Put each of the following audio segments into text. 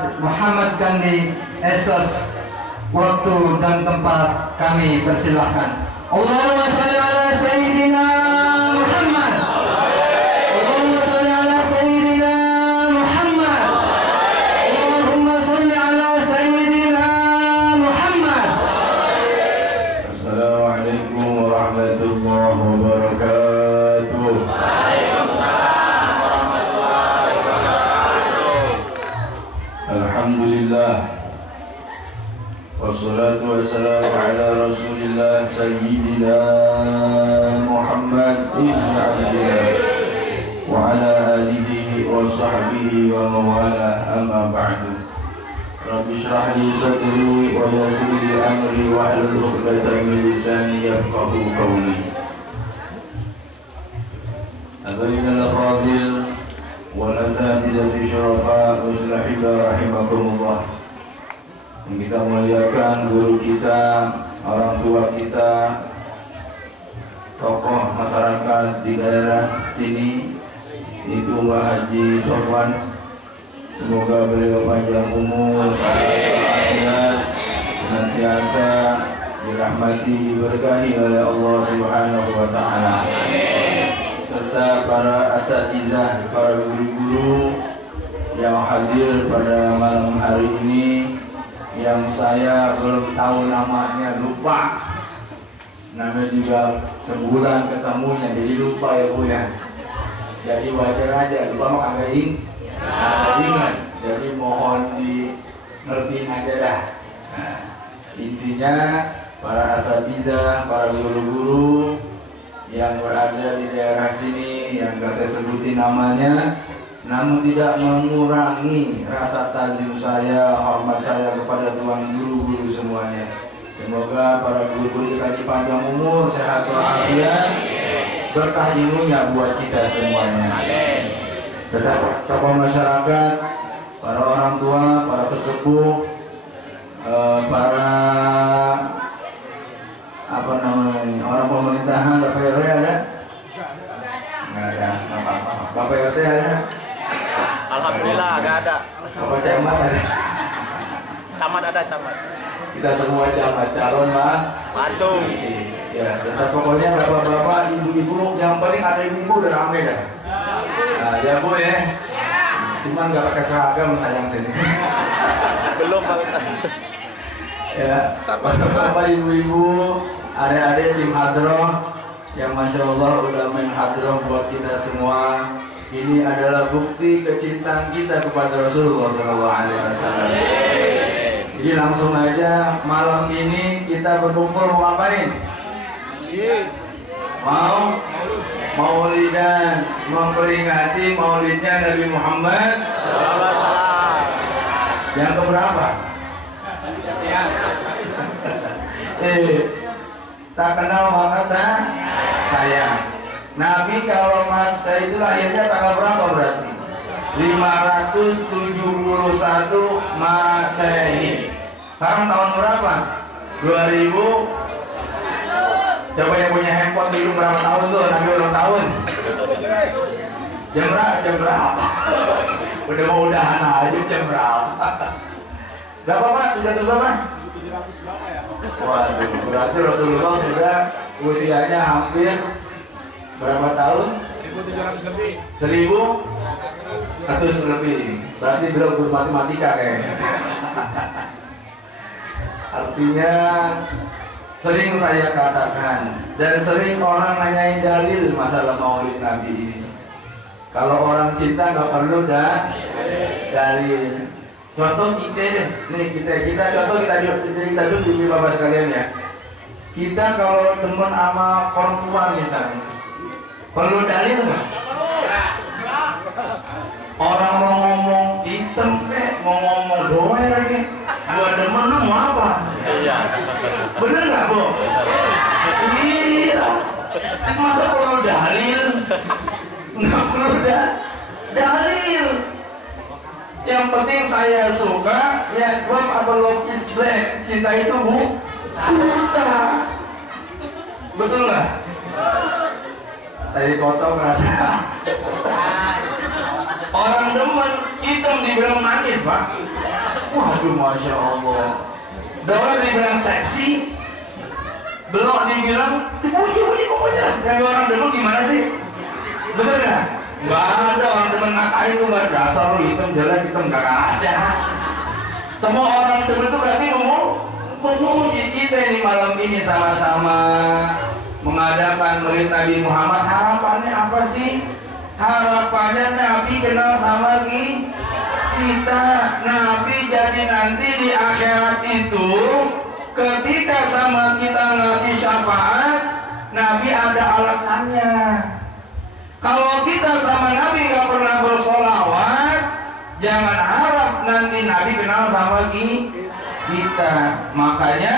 Ustadz Muhammad Kandi Esos. Waktu dan tempat kami persilahkan. Allahumma sholli ala Sayyidina Muhammad. Allahumma sholli ala Sayyidina Muhammad. Allahumma sholli ala Sayyidina Muhammad. Assalamualaikum warahmatullahi wabarakatuh. Waalaikumsalam warahmatullahi wabarakatuh. Alhamdulillah. Wassalatu wassalamu ala Rasulillah Sayyidina Muhammad ibn Abdillah wa ala alihi wa sahbihi wa mawala amma ba'du. Rabbi shrah li sadri wa yassir li amri wa hlul 'uqdatam min lisani yafqahu qawli. Abaina al-fadil wal asatidzatul syurafa muslimin rahimakumullah. Kita muliakan guru kita, orang tua kita, tokoh masyarakat di daerah sini, itu Mbak Haji Sofwan. Semoga beliau panjang umur, afiat, senantiasa dirahmati, diberkahi oleh Allah Subhanahu wa Ta'ala, serta para asatidzah, para guru-guru yang hadir pada malam hari ini, yang saya belum tahu namanya, lupa. Namanya juga sebulan ketemunya, jadi lupa ya Bu ya. Jadi wajar aja, lupa mah kagak ingat. Jadi mohon di ngertiin aja dah. Nah, intinya para asatidzah, para guru-guru yang berada di daerah sini, yang gak saya sebutin namanya, namun tidak mengurangi rasa takzim saya, hormat saya kepada tuan guru-guru semuanya. Semoga para guru-guru kita dipanjang umur, sehat walafiat, berkah ilmunya buat kita semuanya. Tetap tokoh masyarakat, para orang tua, para sesepuh, para orang pemerintahan, Bapak RT ada? Nggak ada, apa-apa. Bapak RT ada? Alhamdulillah gak ada. Bapak camat ada? Camat ada, camat. Kita semua camat, calon mah Bandung. ya, serta pokoknya bapak-bapak, ibu-ibu, yang paling ada ibu udah rame dah. Nah, ya Bu ya. Cuman nggak pakai seragam sayang sini. Belum banget. Ya, bapak, ibu-ibu, adik-adik tim hadroh yang masya Allah udah main hadroh buat kita semua. Ini adalah bukti kecintaan kita kepada Rasulullah SAW. Jadi langsung aja malam ini kita berkumpul mau ngapain? Maulidan, memperingati maulidnya Nabi Muhammad yang keberapa? Tak kenal banget dah saya. Nabi kalau masa itu lahirnya tanggal berapa berarti? 571 Masehi. Sekarang tahun berapa? 2000. Coba yang punya handphone itu berapa tahun tuh? Nabi ulang tahun. Jam berapa? Mudah-mudahan aja jam berapa. Berapa Pak? 700 berapa? 700 berapa ya? Waduh, berarti Rasulullah sudah usianya hampir berapa tahun? 1700 lebih. 1100 lebih. Berarti beliau guru matematika kayaknya. Artinya sering saya katakan dan sering orang nanyain dalil masalah maulid Nabi ini. Kalau orang cinta nggak perlu dalil. Contoh kita deh, nih kita contoh kita dulu di bapak sekalian ya. Kita kalau teman sama perempuan misalnya, perlu dalil nggak? Orang mau ngomong hitam mau ngomong doa lagi, gua demen lu mau apa? Iya. Bener nggak Bu? Iya. Masa perlu dalil? Nggak perlu dalil. Yang penting saya suka, ya love apa love is black, cinta itu buta. Betul nggak? Tadi potong rasa. Orang demen hitam dibilang manis Pak. Waduh, Masya Allah. Daulah dibilang seksi, belum dibilang dipuji-puji pokoknya. Yang orang demen gimana sih? Bener nggak? Nggak ada orang demen ngatain itu, nggak dasar lu hitam jelek hitam, nggak ada. Semua orang demen itu berarti memuji kita ini malam ini sama-sama mengadakan Maulid Nabi Muhammad. Harapannya apa sih? Harapannya Nabi kenal sama kita. Nabi jadi nanti di akhirat itu ketika sama kita ngasih syafaat, Nabi ada alasannya. Kalau kita sama Nabi nggak pernah bersolawat, jangan harap nanti Nabi kenal sama kita. Makanya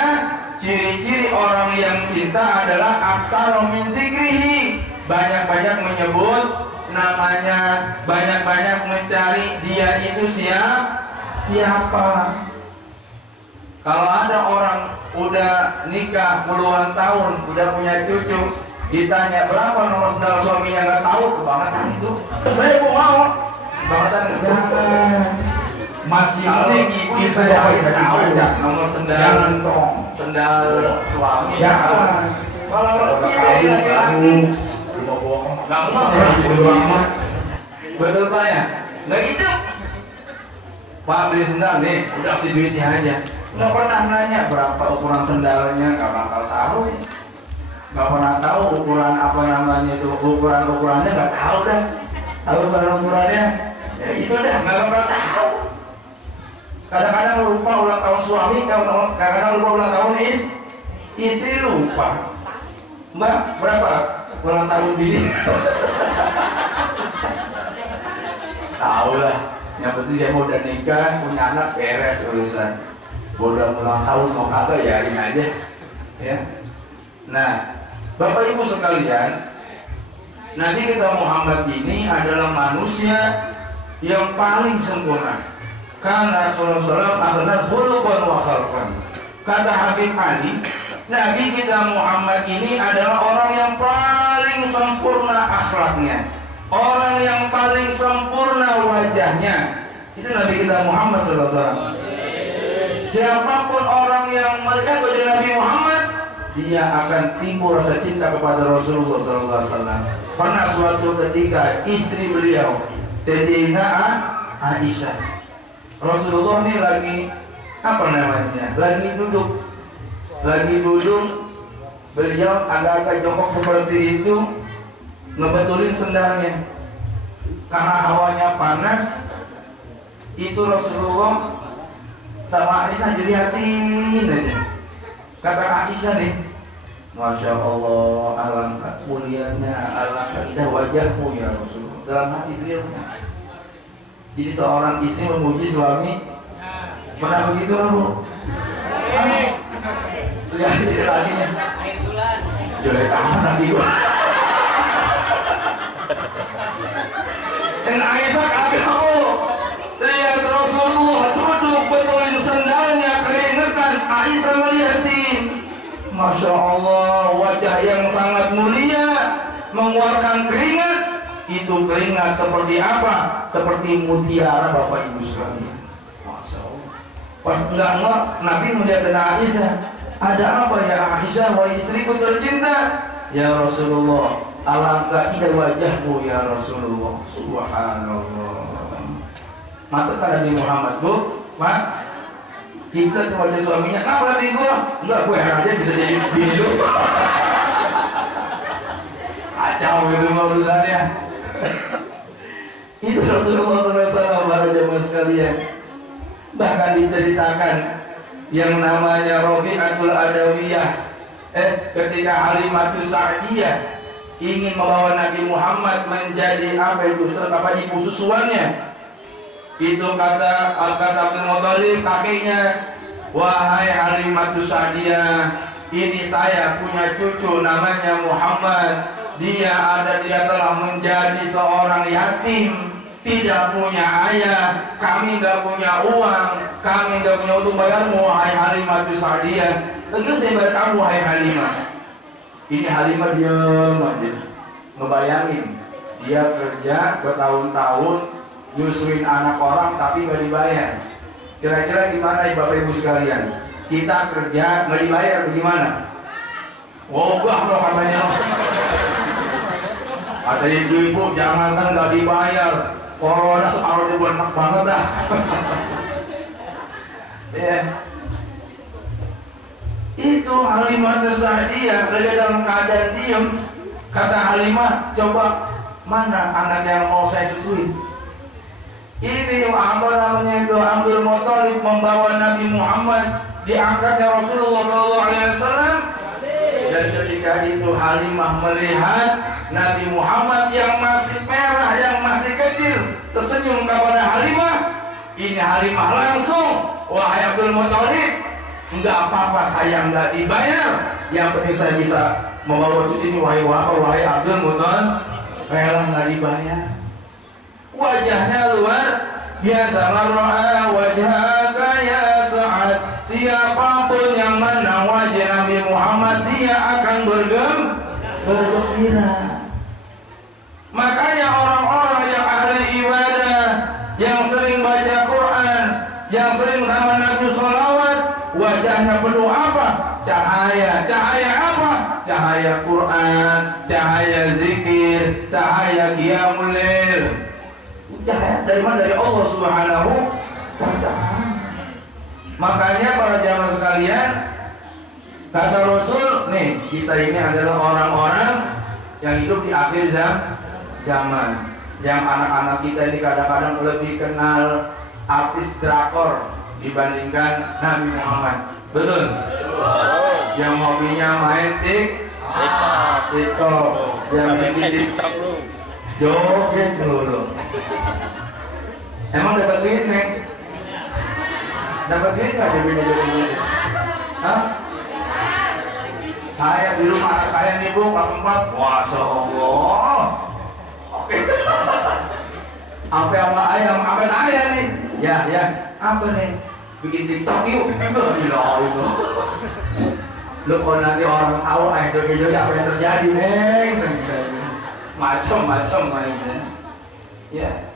ciri-ciri orang yang cinta adalah aksar min zikrihi, banyak-banyak menyebut namanya, banyak-banyak mencari dia itu siapa. Kalau ada orang udah nikah puluhan tahun, udah punya cucu, ditanya berapa nomor sendal suaminya, nggak tahu, kebangetan itu. Saya mau kebangetan enggak. Masih ada ibu saya tidak tahu nomor sendal sendal suami. Ya. Kalau kita laki-laki nggak mau betul Pak ya? Nggak gitu. Pak beli sendal nih, udah kasih duitnya aja. Nggak pernah nanya berapa ukuran sendalnya, nggak bakal tahu. Nggak pernah tahu ukuran apa namanya itu, ukurannya nggak tahu dah. Tahu ukurannya, ya itu dah nggak bakal tahu. Kadang-kadang lupa ulang tahun suami, kadang-kadang lupa ulang tahun istri lupa. Mbak berapa ulang tahun bini? Tahu lah. Yang penting dia mau udah nikah, punya anak, beres urusan. Udah ulang tahun mau kagak yarin aja, ya. Nah, Bapak Ibu sekalian, Nabi kita Muhammad ini adalah manusia yang paling sempurna. Karena Rasulullah SAW kata Habib Ali, Nabi kita Muhammad ini adalah orang yang paling sempurna akhlaknya, orang yang paling sempurna wajahnya. Itu Nabi kita Muhammad SAW. Siapapun orang yang melihat wajah Nabi Muhammad, dia akan timbul rasa cinta kepada Rasulullah SAW. Pernah suatu ketika istri beliau, Sayyidina Aisyah, Rasulullah ini lagi apa namanya? Lagi duduk, beliau agak-agak jongkok seperti itu, ngebetulin sendalnya. Karena hawanya panas, itu Rasulullah sama Aisyah dilihatin aja. Kata Aisyah nih, Masya Allah, alangkah mulianya, alangkah indah wajahmu ya Rasulullah. Dalam hati beliau. Jadi seorang istri memuji suami, pernah begitu Bu? Lihat di lakinya, jelek amat nanti gua. Dan Aisyah kagak mau lihat Rasulullah duduk betulin sendalnya, keringetan. Aisyah melihatin, Masya Allah, wajah yang sangat mulia mengeluarkan keringat. Itu keringat seperti apa? Seperti mutiara Bapak Ibu sekalian. Masya Allah. Pas enggak Nabi melihat Aisyah, ada apa ya Aisyah, wahai istriku tercinta? Ya Rasulullah, alangkah indah wajahmu ya Rasulullah. Subhanallah. Mata Nabi Muhammad Bu, Pak. Kiblat wajah suaminya, kamu berarti gua? Enggak, gue heran aja bisa jadi bini lu. Kacau itu urusannya. Itu Rasulullah SAW para jemaah sekalian. Bahkan diceritakan yang namanya Rabi'atul Adawiyah, ketika Halimatus Sa'diyah ingin membawa Nabi Muhammad menjadi ibu susuannya, itu kata Abdul Muthalib kakeknya, wahai Halimatus Sa'diyah, ini saya punya cucu namanya Muhammad. Dia telah menjadi seorang yatim, tidak punya ayah, kami nggak punya uang, kami nggak punya untuk bayarmu, wahai Halimatus Sa'diyah. Lalu saya bayar kamu, wahai Halimah. Ini Halimah diam aja, ngebayangin dia kerja bertahun-tahun nyusuin anak orang tapi nggak dibayar. Kira-kira gimana ya Bapak Ibu sekalian? Kita kerja nggak dibayar bagaimana? Wogah loh katanya. Kata ibu-ibu jangankan nggak dibayar, corona separuh ribu enak banget dah. Ya. Itu Halimah Sa'diyah lagi dalam keadaan diem. Kata Halimah, coba mana anak yang mau saya susui? Ini apa namanya itu Abdul Muthalib membawa Nabi Muhammad diangkatnya Rasulullah SAW. Dan ketika itu Halimah melihat Nabi Muhammad yang masih merah, yang masih kecil, tersenyum kepada Halimah. Ini Halimah langsung, wahai Abdul Muthalib, enggak apa-apa saya enggak dibayar, yang penting saya bisa membawa cucu ini. Wahai Abdul Muthalib, rela enggak dibayar. Wajahnya luar biasa. Mar'a wajhaka ya Sa'ad, siapapun yang mana wajah Nabi Muhammad dia akan bergembira. Makanya orang-orang yang ahli ibadah, yang sering baca Quran, yang sering sama Nabi sholawat, wajahnya penuh apa? Cahaya. Cahaya apa? Cahaya Quran, cahaya zikir, cahaya qiyamul lail. Cahaya dari mana? Dari Allah Subhanahu wa ta'ala. Makanya para jamaah sekalian, kata Rasul, nih kita ini adalah orang-orang yang hidup di akhir zaman. Yang anak-anak kita ini kadang-kadang lebih kenal artis drakor dibandingkan Nabi Muhammad. Betul? Yang hobinya main TikTok, yang bikin joget dulu. Emang dapat duit nih? Dapat duit nggak joget-joget? Hah? Saya di rumah saya nih Bu, kelas 4. Masya Allah. Oke. Apa sama ayam, apa saya nih? Ya. Apa nih? Bikin TikTok yuk. Itu. Lu kalau nanti orang tahu joget-joget apa yang terjadi neng? Macam-macam mainnya. Ya.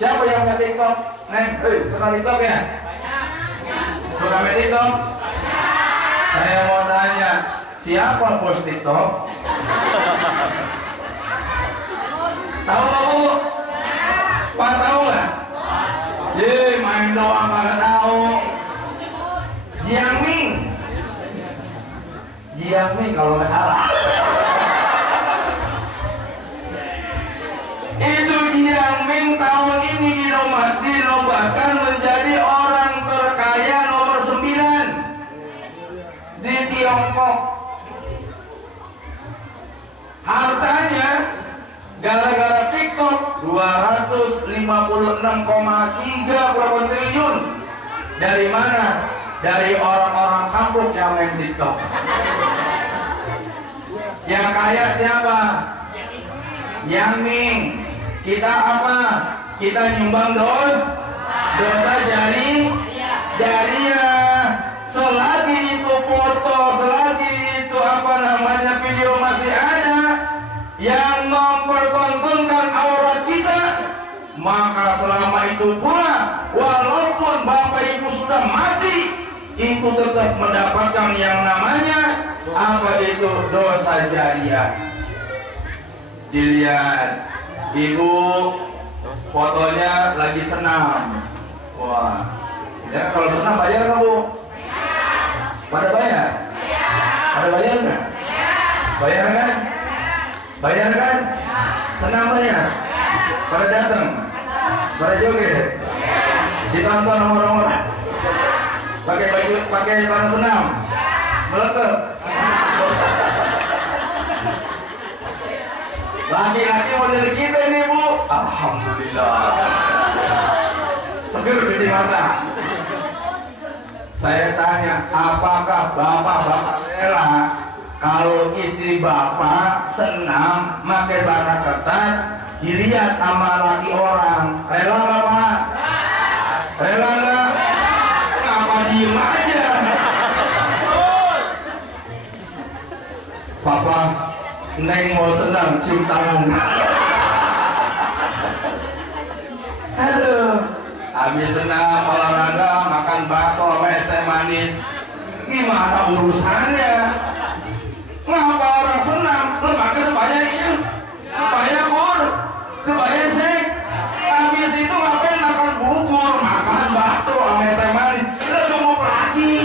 Siapa yang punya TikTok? Neng, kenal TikTok ya? Suka main TikTok? Saya mau tanya, siapa bos TikTok? Tahu nggak Bu? Pak tahu nggak? Main doang nggak tahu. Jiangming kalau nggak salah. Itu Jiangming tahun ini dinobatkan menjadi orang terkaya nomor 9 di Tiongkok. Hartanya gara-gara TikTok 256,3 triliun. Dari mana? Dari orang-orang kampung yang main TikTok. Yang kaya siapa? Jiangming. Kita apa? Kita nyumbang dosa jariah. Selagi itu foto, selagi itu video masih ada yang mempertontonkan aurat kita, maka selama itu pula walaupun bapak ibu sudah mati, itu tetap mendapatkan yang namanya apa itu dosa jariah. Dilihat ibu fotonya lagi senam. Wah, ya kalau senam bayar nggak Bu? Pada bayar? Ada bayar nggak? Bayar kan? Bayar kan? Senam bayar? Pada datang? Pada joget? Ditonton orang-orang? Pakai baju, pakai celana senam? Meletup? Laki-laki model kita ini Bu, alhamdulillah, seger cuci mata. Saya tanya, apakah bapak-bapak rela kalau istri bapak senam pakai celana ketat dilihat sama laki orang? Rela nggak Pak? Rela nggak? Kenapa diem aja? Papa, Neng mau senang cium tangan. Aduh, habis senam olahraga makan bakso sama es teh manis. Gimana urusannya? Ngapa orang senam lemaknya supaya kur, supaya sek. Habis itu ngapain makan bubur, makan bakso sama es teh manis. Udah gemuk lagi.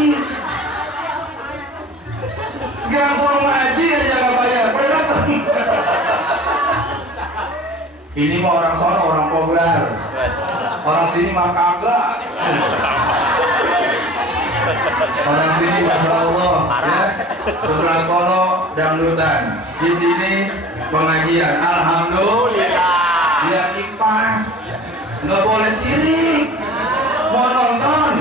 Gak suruh ngaji aja gak bayar, pada datang. Ini mah orang sono orang populer. Orang sini mah kagak. Orang sini masya Allah, ya. Sebelah sono dangdutan, di sini pengajian. Alhamdulillah. Dia kipas, nggak boleh sirik. Mau nonton,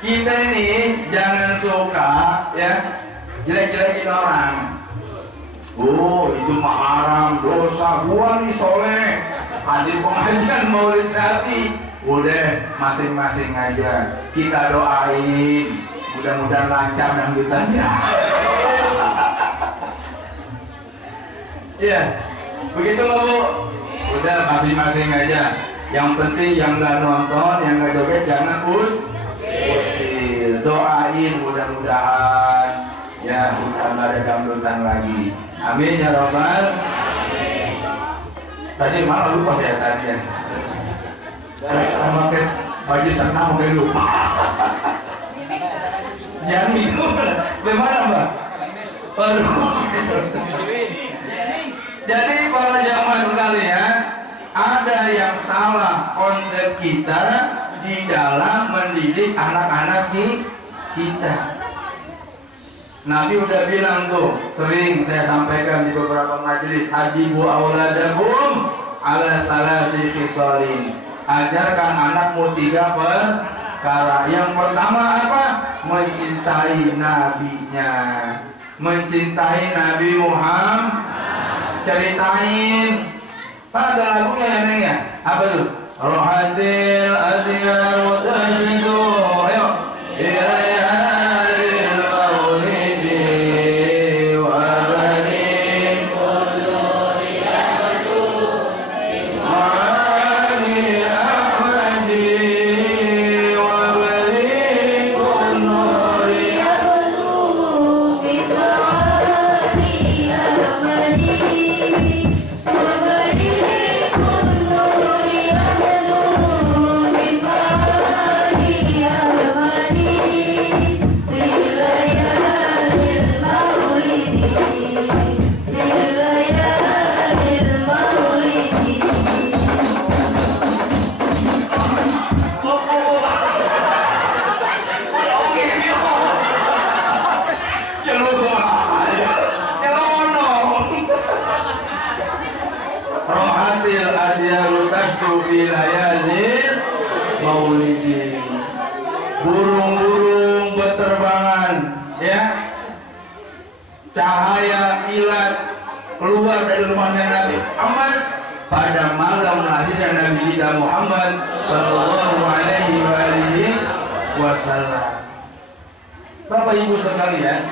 kita ini jangan suka ya jelek-jelekin orang. Oh itu mah haram, dosa. Gua nih soleh, hadir pengajian maulid Nabi. Udah masing-masing aja kita doain, mudah-mudahan lancar dangdutannya. Iya, begitu nggak Bu? Udah masing-masing aja. Yang penting yang nggak nonton, yang nggak joget jangan usil. Doain mudah-mudahan ya udah nggak ada dangdutan lagi. Amin ya robbal. Tadi malah lupa saya tadi ya. Pakai baju senam mungkin lupa. Jamin, gimana Mbak? Jadi para jamaah sekalian, ada yang salah konsep kita di dalam mendidik anak-anak kita. Nabi udah bilang tuh, sering saya sampaikan di beberapa majelis, adibu auladakum ala salasi khisalin. Ajarkan anakmu 3 perkara. Yang pertama apa? Mencintai nabinya, mencintai Nabi Muhammad. Ceritain. Ada lagunya ya Neng ya? Apa tuh? Rohatil adiyar tashidu. Ayo. Burung-burung berterbangan, ya. Cahaya kilat keluar dari rumahnya Nabi Muhammad pada malam lahirnya Nabi kita Muhammad Sallallahu Alaihi Wasallam. Bapak Ibu sekalian,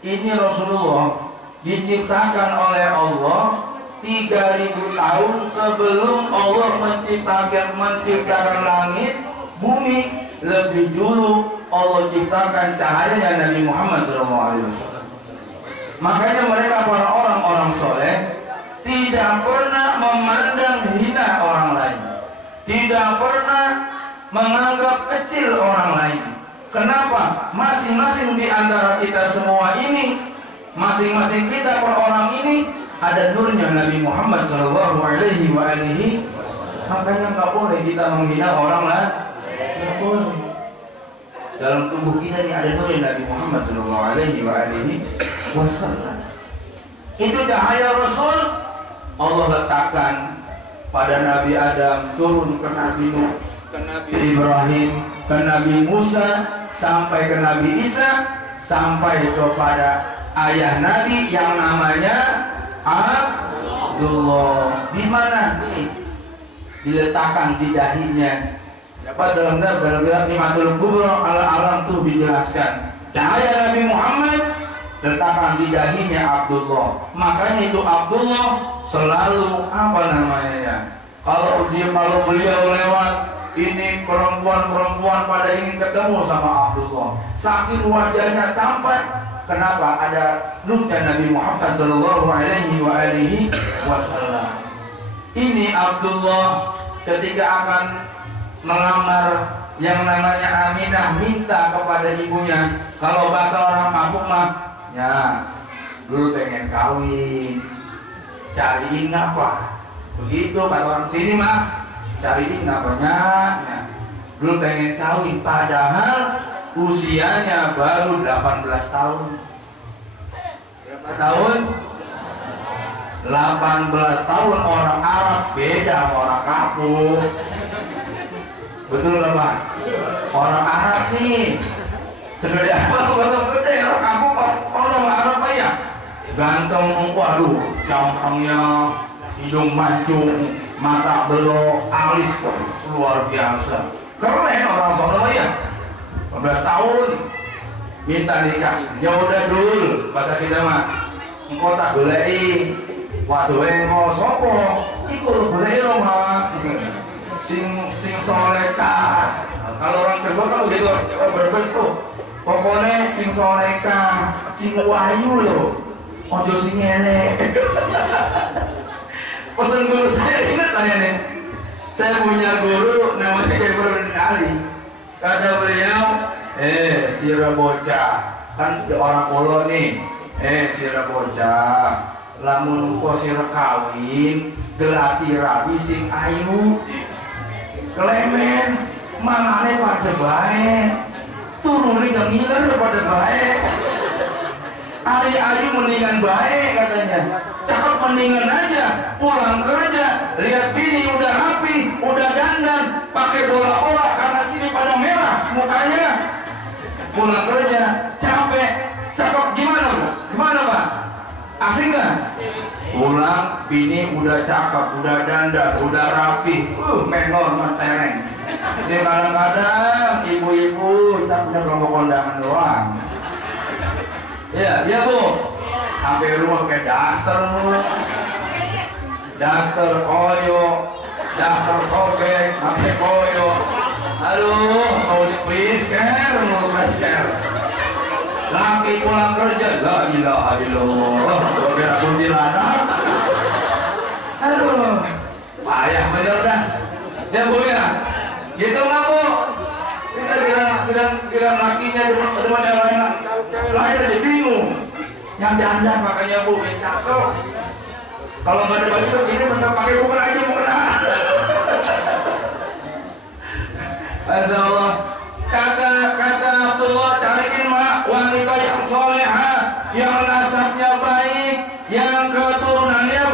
ini Rasulullah diciptakan oleh Allah 3000 tahun sebelum Allah menciptakan langit, bumi. Lebih dulu Allah ciptakan cahayanya Nabi Muhammad SAW. Makanya mereka para orang-orang soleh tidak pernah memandang hina orang lain, tidak pernah menganggap kecil orang lain. Kenapa? Masing-masing di antara kita semua ini, masing-masing kita per orang ini ada nurnya Nabi Muhammad SAW. Makanya nggak boleh kita menghina orang lain. Dalam tubuh kita ini ada nur Nabi Muhammad SAW. Itu cahaya Rasul Allah letakkan pada Nabi Adam, turun ke Nabi Nuh, ke Nabi Ibrahim, ke Nabi Musa, sampai ke Nabi Isa, sampai kepada ayah Nabi yang namanya Abdullah. Di mana nih? Diletakkan di dahinya. Dapat dalam Nimatul Kubra al-alam tuh dijelaskan cahaya Nabi Muhammad letakkan di dahinya Abdullah. Makanya itu Abdullah selalu apa namanya ya, Kalau beliau lewat, ini perempuan-perempuan pada ingin ketemu sama Abdullah. Saking wajahnya tampan. Kenapa? Ada nurnya Nabi Muhammad sallallahu alaihi wasallam. Ini Abdullah ketika akan melamar yang namanya Aminah, minta kepada ibunya. Kalau bahasa orang kampung mah, ya, dulu pengen kawin, cariin apa? Begitu kata orang sini mah, cariin apanya? Ya, dulu pengen kawin, padahal usianya baru 18 tahun. Berapa tahun? 18 tahun. Orang Arab beda sama orang kampung. Betul nggak Pak? Orang Arab nih segede apa? Gede orang kampung. Orang Arab apa ya? Ganteng, waduh, cangkangnya, hidung mancung, mata belok, alis luar biasa. Keren orang sono ya. 15 tahun minta nikah. Ya udah dul, bahasa kita mah. Engkau tak golei. Waduh engkau sopo. Iku lu golei lo mah. Sing soleka. Kalau orang Jawa kan begitu, berbes tuh. Pokoknya sing soleka, sing wayu lo. Ojo sing elek. Pesan guru saya, ingat saya nih. Saya punya guru namanya Ibrahim Ali. Kata beliau, sira bocah, kan orang Polo nih, sira bocah, lamun kau sira kawin, gelati rabi sing ayu, kelemen, mangane pada baik, turunin yang ngiler pada baik, ari ayu mendingan baik katanya, cakep mendingan aja, pulang kerja, lihat bini udah rapi, udah dandan, pakai bola-bola karena kini pada merah mukanya, pulang kerja capek, cakep gimana Pak? Gimana Pak? Asing nggak? Pulang bini udah cakep, udah dandan, udah rapi, menor mentereng. Ini kadang-kadang ibu-ibu capeknya kelompok kondangan doang. Iya, iya Bu. Sampai rumah pakai daster koyo, daster sobek, pakai koyo. Aduh, mau dipisker, mau dipisker. Laki pulang kerja, la ilaha illallah, kira kuntilanak. Aduh, payah bener dah. Ya Bu ya, gitu nggak Bu? Kita bilang lakinya depan yang lain aja bingung. Yang dandan makanya Bu, yang cakep. Kalau nggak ada baju ini tetap pakai bukan aja mukena. Masya Allah. Kata Abdullah, cariin mak wanita yang soleha, yang nasabnya baik, yang keturunannya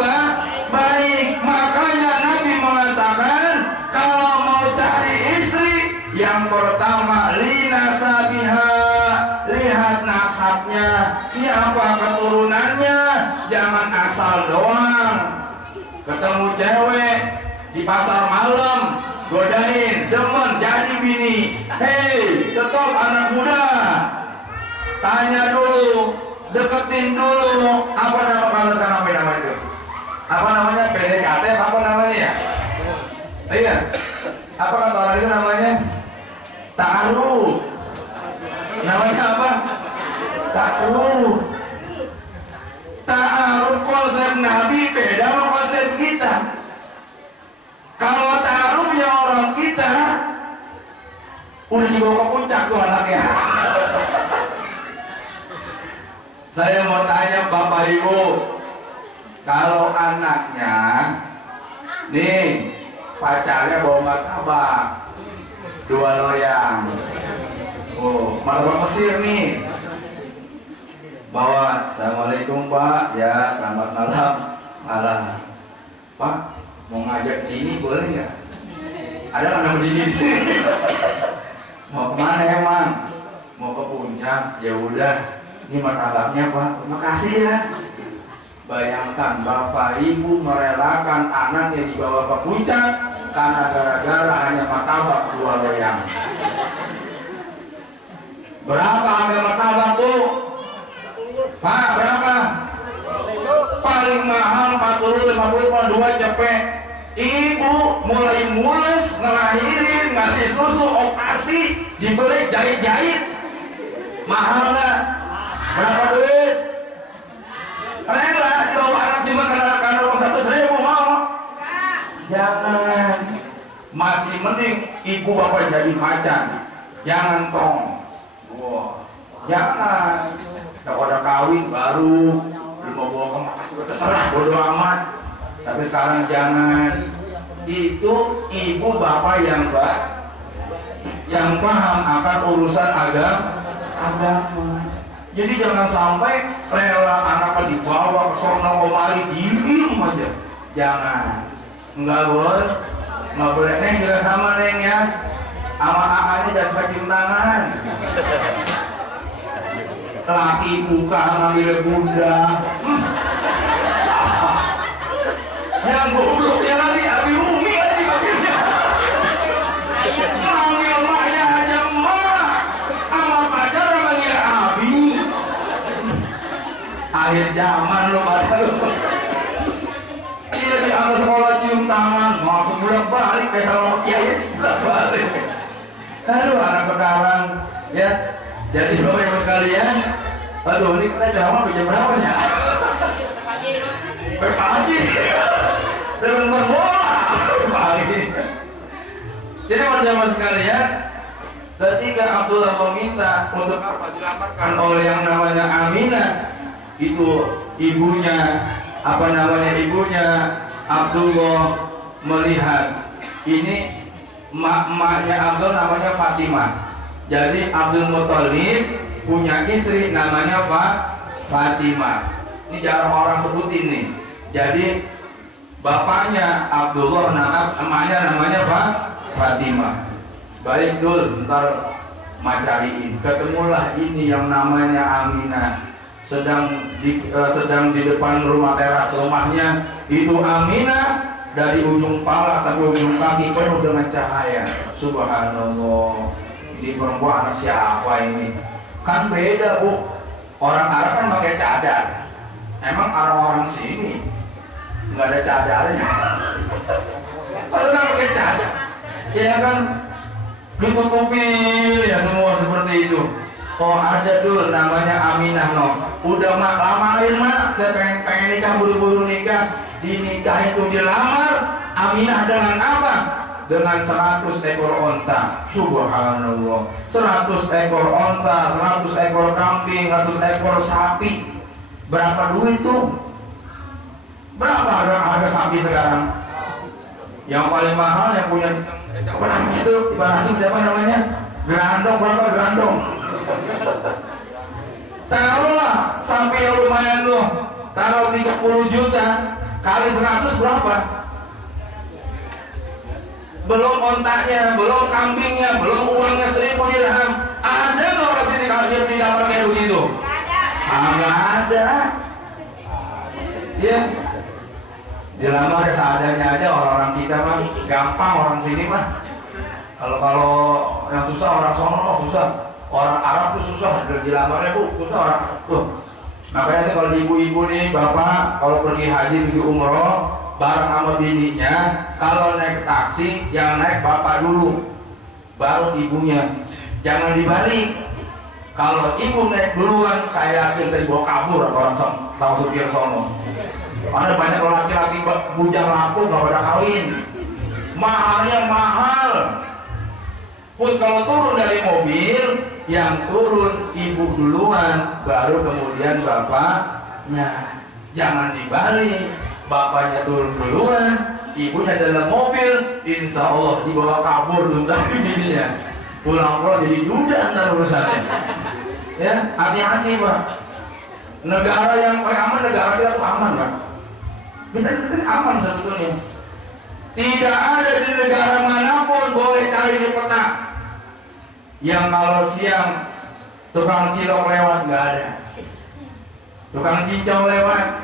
baik. Makanya Nabi mengatakan kalau mau cari istri, yang pertama linasabiha, lihat nasabnya, siapa keturunannya, jangan asal doang. Ketemu cewek di pasar malam, godain, demen, jadi bini. Hei, stop anak muda. Tanya dulu, deketin dulu. Apa nama kalau sekarang nama itu? Apa namanya? PDKT apa namanya ya? Iya. Apa kata orang itu namanya? Ta'aruf. Namanya apa? Ta'aruf. Ta'aruf konsep Nabi beda sama konsep kita. Kalau ta'arufnya orang kita udah dibawa ke puncak tuh anaknya. Saya mau tanya Bapak Ibu, kalau anaknya nih pacarnya bawa martabak 2 loyang, martabak Mesir nih, bawa Assalamualaikum Pak, ya selamat malam. Pak, mau ngajak Dini boleh nggak? Ada kan nama Dini di sini? Mau kemana emang? Mau ke puncak? Ya udah, ini martabaknya Pak. Terima kasih ya. Bayangkan Bapak Ibu merelakan anaknya dibawa ke puncak karena gara-gara hanya martabak 2 loyang. Berapa harga martabak Bu? Pak, berapa? Paling mahal 40, 50, 2 cepet. ibu mulai mules ngelahirin, ngasih susu, operasi, dibeli jahit-jahit, mahal nggak? Berapa duit? Rela coba anak simpan karena uang 100.000 mau? Jangan. Masih mending ibu bapak jadi macan, jangan tong. Wah, jangan. Kalau udah kawin baru belum mau bawa ke Mekah, terserah bodo amat. Tapi sekarang jangan. Itu ibu bapak yang paham akan urusan agama. Jadi jangan sampai rela anaknya dibawa ke sono kemari diem aja. Jangan. Enggak boleh. Neng juga sama Neng ya. Sama AA-nya jangan cium tangan. Laki buka ngambil bunda. Yang gobloknya lagi Abi Umi lagi panggilnya. Manggil mahnya aja mah. Sama pacar manggil Abi. Akhir zaman lo pada lo. Iya di anak sekolah cium tangan, langsung bolak balik kayak sama kiai bolak balik. Aduh anak sekarang ya. Jadi bapak ibu sekalian, aduh ini kita ceramah jam berapa ya? Pagi. Dan nonton bola pagi. Jadi teman-teman sekalian, ketika Abdullah meminta untuk apa dilamarkan oleh yang namanya Aminah, itu ibunya Abdullah melihat ini emaknya Abdul namanya Fatimah. Jadi Abdul Muthalib punya istri namanya Fatimah. Ini jarang orang sebutin nih. Jadi bapaknya Abdullah, emaknya namanya Fatimah. Baik Dul, ntar macariin. Ketemulah ini yang namanya Aminah. Sedang di depan rumah teras rumahnya. Itu Aminah dari ujung pala sampai ujung kaki penuh dengan cahaya. Subhanallah. Ini perempuan anak siapa ini? Kan beda bu. Orang Arab kan pakai cadar. Emang orang-orang sini nggak ada cadarnya. Kalau nggak pakai cadar, ya kan dikupil ya semua seperti itu. Oh ada dulu namanya Aminah no. Udah mak lamarin mak, saya pengen nikah buru-buru nikah. Dinikah itu dilamar. Aminah dengan apa? Dengan 100 ekor onta. Subhanallah. 100 ekor onta, 100 ekor kambing, 100 ekor sapi. Berapa duit tuh? Berapa harga sapi sekarang? Yang paling mahal yang punya siapa namanya itu? Ibrahim siapa namanya? Gerandong, berapa gerandong? Taruhlah sapi yang lumayan tuh. Taruh 30 juta kali 100 berapa? Belum ontaknya, belum kambingnya, belum uangnya 1000 dirham. Ada nggak orang sini kalau dia di kamar kayak begitu? Nggak ada. Ya, dilamar seadanya aja orang-orang kita mah gampang orang sini mah. Kalau yang susah orang sono mah susah. Orang Arab tuh susah dilamarnya bu, susah orang tuh. Makanya kalau ibu-ibu nih bapak kalau pergi haji pergi umroh bareng sama bininya, kalau naik taksi jangan naik bapak dulu, baru ibunya, jangan dibalik. Kalau ibu naik duluan, saya yakin tadi bawa kabur orang sama supir sono. Ada banyak laki-laki bujang lapuk nggak pada kawin, mahalnya mahal. Pun kalau turun dari mobil, yang turun ibu duluan, baru kemudian bapaknya. Jangan dibalik. Bapaknya turun duluan, ibunya dalam mobil, insya Allah dibawa kabur tuh tadi bininya. Pulang jadi duda ntar urusannya. Ya, hati-hati pak. Negara yang paling aman, negara kita tuh aman pak. Kita aman sebetulnya. Tidak ada di negara manapun boleh cari di peta yang kalau siang tukang cilok lewat nggak ada, tukang cincau lewat,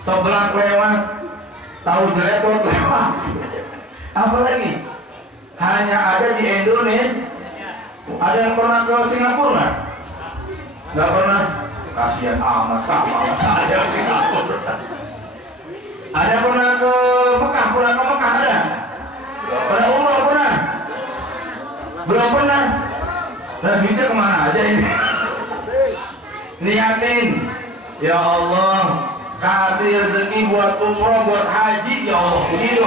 sebelah lewat, tahu jelepot lewat. Apalagi hanya ada di Indonesia. Ada yang pernah ke Singapura? Nggak pernah. Kasihan amat sama saya Singapura. Ada pernah ke Mekah? Pernah ke Mekah ada? Pada umroh pernah? Belum pernah? Nah duitnya kemana aja ini? Niatin, ya Allah kasih rezeki buat umroh, buat haji, ya Allah begitu.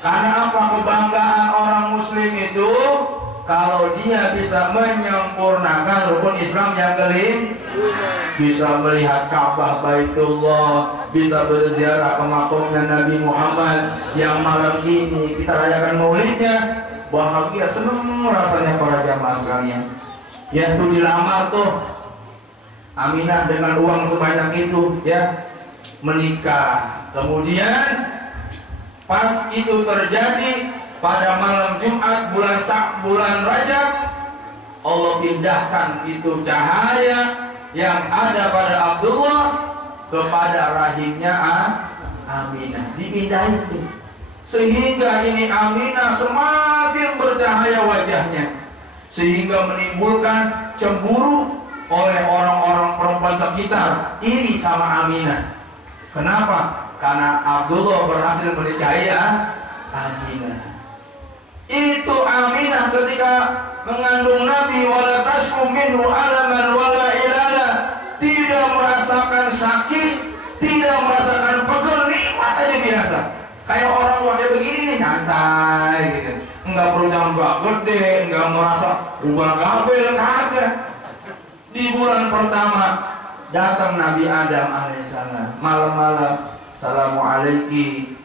Karena apa? Kebanggaan orang muslim itu kalau dia bisa menyempurnakan rukun Islam yang kelima, bisa melihat Ka'bah Baitullah, bisa berziarah ke makamnya Nabi Muhammad yang malam ini kita rayakan maulidnya, bahagia senang rasanya para jamaah sekalian. Yang tuh dilamar tuh Aminah dengan uang sebanyak itu ya, menikah. Kemudian pas itu terjadi pada malam Jumat bulan Rajab, Allah pindahkan itu cahaya yang ada pada Abdullah kepada rahimnya Aminah, dipindahin itu. Sehingga ini Aminah semakin bercahaya wajahnya, sehingga menimbulkan cemburu oleh orang-orang perempuan sekitar, iri sama Aminah. Kenapa? Karena Abdullah berhasil menikahi Aminah. Itu Aminah ketika mengandung Nabi, wala tashku minhu alaman wala ilala, tidak merasakan sakit, tidak merasakan pegel, nikmat aja biasa. Kayak orang tua kayak begini nih, nyantai gitu. Enggak perlu jambak gede, enggak merasa ubah kabel, kagak. Di bulan pertama datang Nabi Adam alaihissalam, malam-malam, assalamualaikum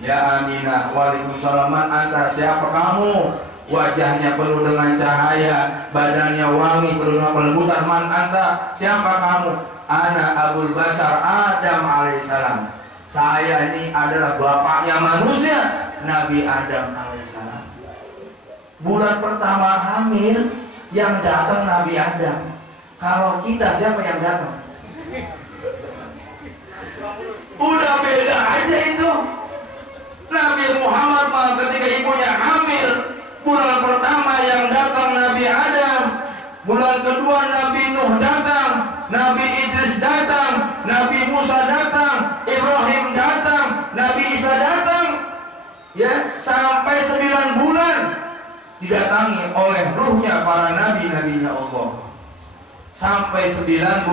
ya Aminah. Waalaikumsalam. Anta, siapa kamu? Wajahnya penuh dengan cahaya, badannya wangi, penuh dengan kelembutan. Man anta, siapa kamu? Ana Abul Basar Adam alaihissalam. Saya ini adalah bapaknya manusia, Nabi Adam alaihissalam. Bulan pertama hamil, yang datang Nabi Adam. Kalau kita siapa yang datang? Udah beda aja itu. Nabi Muhammad malah ketika ibunya hamil, bulan pertama yang datang Nabi Adam, bulan kedua Nabi Nuh datang, Nabi Idris datang, Nabi Musa datang, Ibrahim datang, Nabi Isa datang, ya, sampai 9 bulan didatangi oleh ruhnya para nabi-nabinya Allah. Sampai 9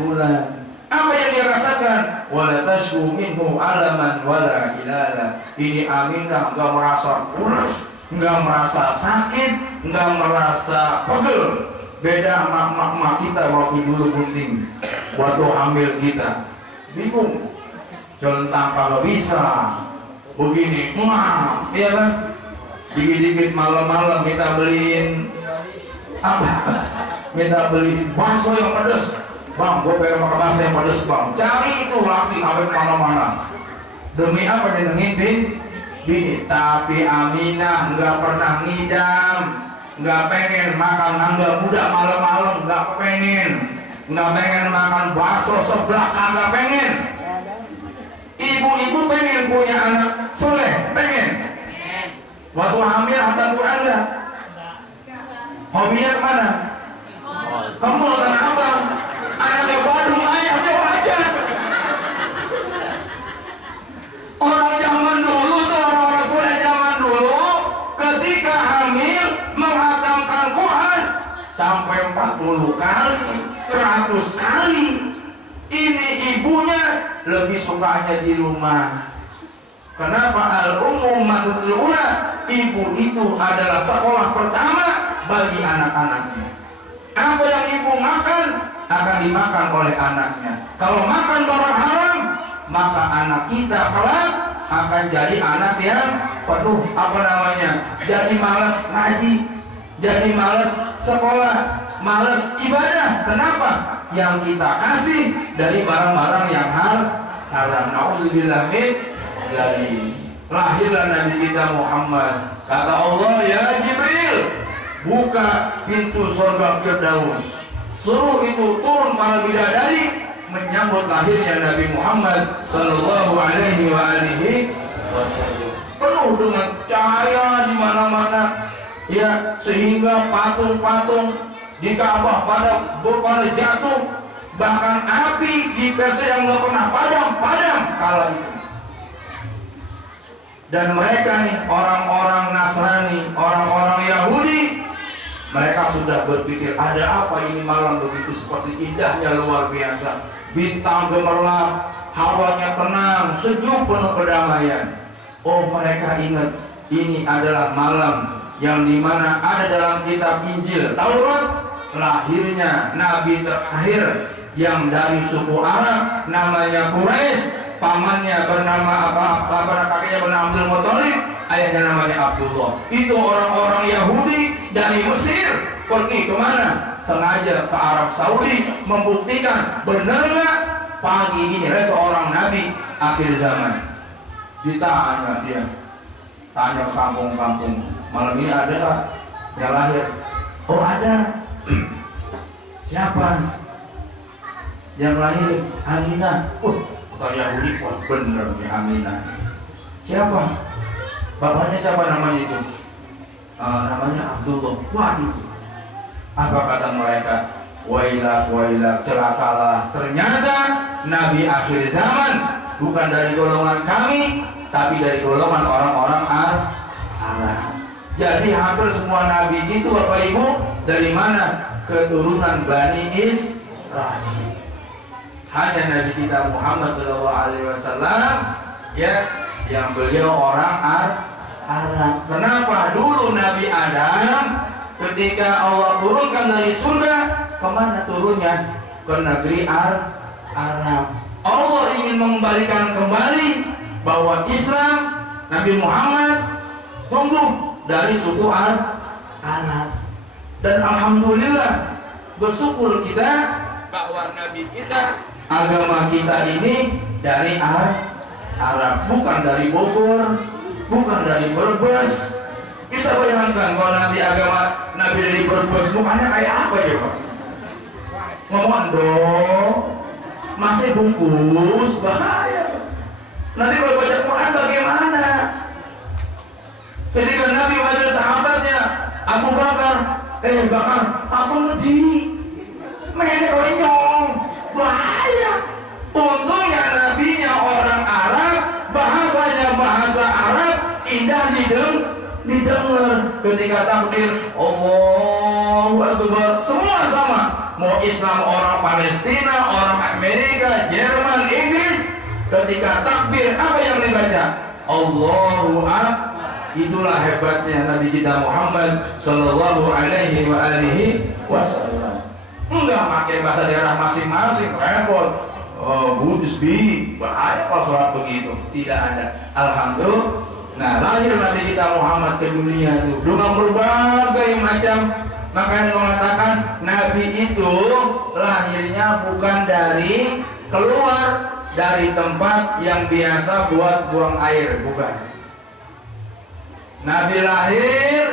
bulan. Apa yang dia rasakan? Wala tashku minhu alaman wala ilala. Ini Aminah enggak merasa kurus, enggak merasa sakit, enggak merasa pegel. Beda mak kita waktu dulu bunting, waktu hamil kita bingung, centang kalau bisa begini, iya kan? Dikit-dikit malam-malam kita beliin apa? Minta beli bakso yang pedas, bang, gue pengen makan bakso yang pedas bang. Cari itu laki sampai mana-mana. Demi apa nyenengin bini? Tapi Aminah nggak pernah ngidam, nggak pengen makan mangga muda malam-malam, nggak pengen makan bakso seblak, nggak pengen. Ibu-ibu pengen punya anak soleh, pengen. Waktu hamil hantar Quran nggak? Hobinya kemana? Kamu nonton apa? Anaknya Badung, ayahnya wajar. Orang zaman dulu tuh, orang soleh zaman dulu, ketika hamil menghatamkan Quran sampai 40 kali, 100 kali. Ini ibunya lebih sukanya di rumah. Kenapa? Al-ummatul ula, ibu itu adalah sekolah pertama bagi anak-anaknya. Apa yang ibu makan akan dimakan oleh anaknya. Kalau makan barang haram, maka anak kita kelak akan jadi anak yang penuh jadi malas ngaji, jadi malas sekolah, malas ibadah. Kenapa? Yang kita kasih dari barang-barang yang haram. Nauzubillah min dzalik. Lahirlah Nabi kita Muhammad. Kata Allah, ya Jibril, buka pintu surga Firdaus. Suruh itu turun para bidadari menyambut lahirnya Nabi Muhammad sallallahu alaihi wasallam. Penuh dengan cahaya di mana-mana, ya, sehingga patung-patung di Ka'bah pada jatuh, bahkan api di Persia yang nggak pernah padam kala itu. Dan mereka nih orang-orang Nasrani, orang-orang Yahudi, mereka sudah berpikir ada apa ini malam begitu seperti indahnya luar biasa, bintang gemerlap, hawanya tenang, sejuk penuh kedamaian. Oh, mereka ingat ini adalah malam yang dimana ada dalam kitab Injil Taurat lahirnya Nabi terakhir yang dari suku Arab namanya Quraisy. Pamannya bernama kakeknya bernama Abdul Muthalib, ayahnya namanya Abdullah. Itu orang-orang Yahudi dari Mesir pergi kemana? Sengaja ke Arab Saudi membuktikan benar nggak pagi ini ada seorang nabi akhir zaman. Ditanya dia, tanya kampung-kampung, malam ini ada nggak yang lahir? Oh ada. Siapa yang lahir? Aminah. Kata Yahudi, wah bener nih Aminah. Siapa? Bapaknya siapa namanya itu? Namanya Abdullah. Waduh. Apa kata mereka? Wailak, wailak, celakalah. Ternyata Nabi akhir zaman bukan dari golongan kami, tapi dari golongan orang-orang Arab. Jadi hampir semua Nabi itu Bapak Ibu dari mana? Keturunan Bani Israil. Hanya Nabi kita Muhammad SAW ya yang beliau orang Arab. Kenapa? Dulu Nabi Adam ketika Allah turunkan dari surga, kemana turunnya? Ke negeri Arab. Allah ingin mengembalikan kembali bahwa Islam Nabi Muhammad tumbuh dari suku Arab. Dan alhamdulillah bersyukur kita bahwa Nabi kita, agama kita ini dari Arab, bukan dari Bogor, bukan dari Brebes. Bisa bayangkan kalau nanti agama Nabi dari Brebes, mukanya kayak apa ya Pak? Ngomong dong, masih bungkus, bahaya. Nanti kalau baca Quran bagaimana? Ketika Nabi wajar sahabatnya, Abu Bakar, Bakar, aku ngedi, menek lenyong, bahaya. Untungnya nabinya orang Arab, bahasanya bahasa Arab, indah didengar. Ketika takbir Allahu Akbar, semua sama. Mau Islam orang Palestina, orang Amerika, Jerman, Inggris, ketika takbir apa yang dibaca? Allahu Akbar. Itulah hebatnya Nabi kita Muhammad Sallallahu Alaihi Wasallam. Enggak pakai bahasa daerah masing-masing, repot. Buddhis bahaya kalau sholat begitu. Tidak ada. Alhamdulillah. Nah, lahir Nabi kita Muhammad ke dunia itu dengan berbagai macam. Makanya mengatakan Nabi itu lahirnya bukan dari keluar dari tempat yang biasa buat buang air, bukan. Nabi lahir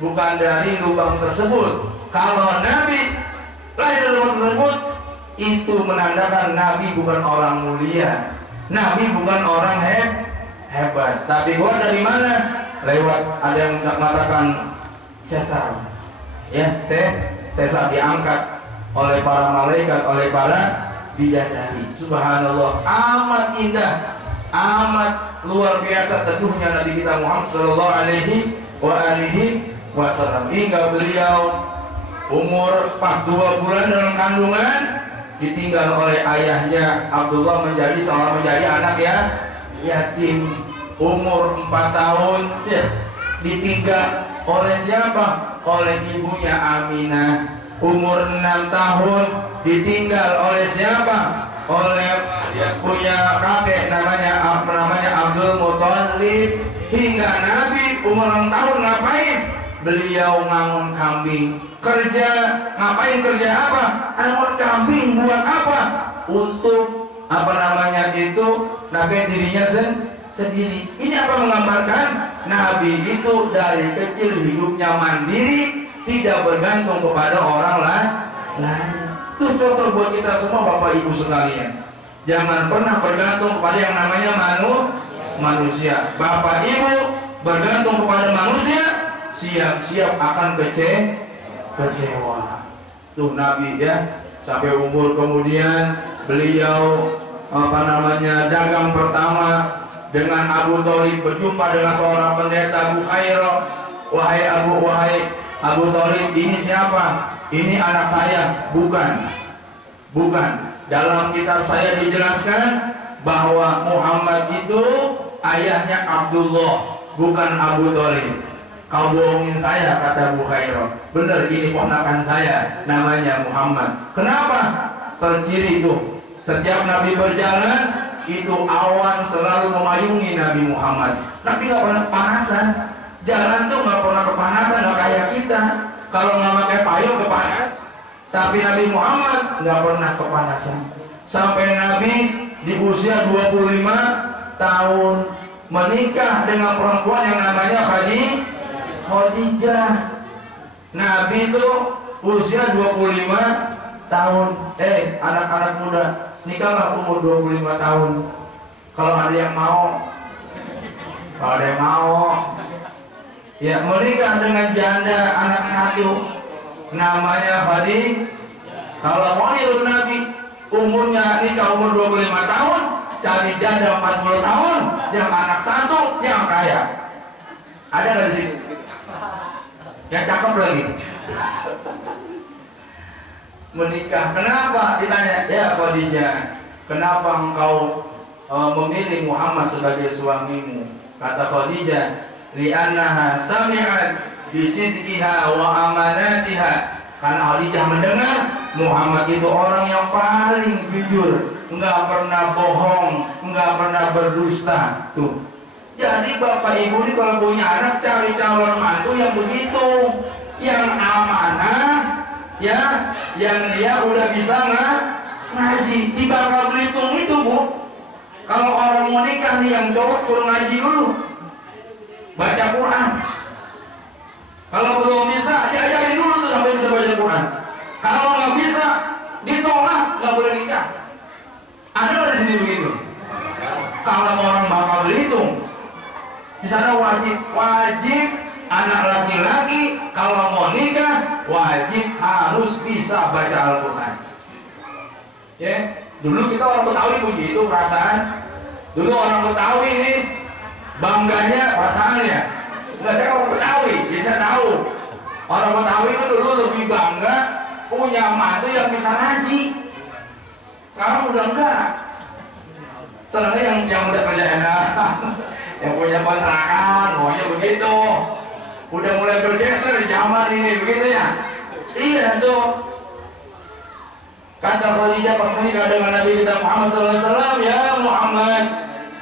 bukan dari lubang tersebut. Kalau Nabi lahir dari lubang tersebut, itu menandakan Nabi bukan orang mulia, Nabi bukan orang hebat. Tapi keluar dari mana? Lewat, ada yang mengatakan sesar. Ya, sesar diangkat oleh para malaikat, oleh para bidadari. Subhanallah, amat indah, amat luar biasa teduhnya Nabi kita Muhammad Sallallahu Alaihi Wasallam. Hingga beliau umur pas 2 bulan dalam kandungan ditinggal oleh ayahnya Abdullah menjadi anak ya yatim. Umur 4 tahun ya ditinggal oleh siapa? Oleh ibunya Aminah. Umur 6 tahun ditinggal oleh siapa? Oleh dia punya kakek namanya Abdul Muthalib. Hingga Nabi umur 6 tahun ngapain? Beliau ngangon kambing. Kerja, ngapain kerja apa? Ngangon kambing buat apa? Untuk Nabi dirinya sendiri. Ini apa menggambarkan? Nabi itu dari kecil hidupnya mandiri, tidak bergantung kepada orang lain. Itu contoh buat kita semua Bapak Ibu sekalian. Jangan pernah bergantung kepada yang namanya manusia. Bapak Ibu bergantung kepada manusia, siap-siap akan kecewa. Tuh Nabi ya, sampai umur kemudian beliau dagang pertama dengan Abu Thalib berjumpa dengan seorang pendeta Bukhairah. Wahai Abu Thalib, ini siapa? Ini anak saya. Bukan. Dalam kitab saya dijelaskan bahwa Muhammad itu ayahnya Abdullah, bukan Abu Thalib. Kau bohongin saya, kata Bukhairah. Benar, ini ponakan saya, namanya Muhammad. Kenapa? Terciri itu, setiap Nabi berjalan, itu awan selalu memayungi Nabi Muhammad. Nabi nggak pernah kepanasan. Jalan tuh nggak pernah kepanasan, nggak kayak kita. Kalau nggak pakai payung kepanas. Tapi Nabi Muhammad nggak pernah kepanasan. Sampai Nabi di usia 25 tahun menikah dengan perempuan yang namanya Khadijah. Nabi itu usia 25 tahun. Anak-anak muda, nikahlah umur 25 tahun. Kalau ada yang mau, ya menikah dengan janda anak satu, namanya Khadijah. Kalau mau niru Nabi, umurnya nikah umur 25 tahun, cari janda 40 tahun, yang anak satu, yang kaya. Ada nggak di sini? Yang cakep lagi. Menikah, kenapa? Ditanya, ya Khadijah, kenapa engkau memilih Muhammad sebagai suamimu? Kata Khadijah, li'annaha sami'at bisidqiha wa amanatiha. Karena Khadijah mendengar Muhammad itu orang yang paling jujur, nggak pernah bohong, nggak pernah berdusta. Tuh. Jadi bapak ibu ini kalau punya anak, cari calon mantu yang begitu, yang amanah, ya, yang dia udah bisa ngaji. Di Bangka Belitung itu, Bu, kalau orang mau nikah nih, yang cowok suruh ngaji dulu, baca Quran. Kalau belum bisa, diajarin dulu tuh sampai bisa baca Quran. Kalau nggak bisa, ditolak, nggak boleh nikah. Ada nggak di sini begitu? Kalau orang Bangka Belitung, di sana wajib anak laki-laki kalau mau nikah wajib harus bisa baca Al-Quran. Ya, dulu kita orang Betawi begitu perasaan. Dulu orang Betawi ini bangganya perasaannya. Enggak, saya orang Betawi, bisa tahu. Orang Betawi itu dulu lebih bangga punya mantu yang bisa ngaji. Sekarang udah enggak. Sebenarnya yang udah kerja enak, yang punya kontrakan, maunya begitu. Udah mulai bergeser zaman ini, begitu ya? Iya tuh. Kata Khadijah pas menikah dengan Nabi kita Muhammad SAW, ya Muhammad,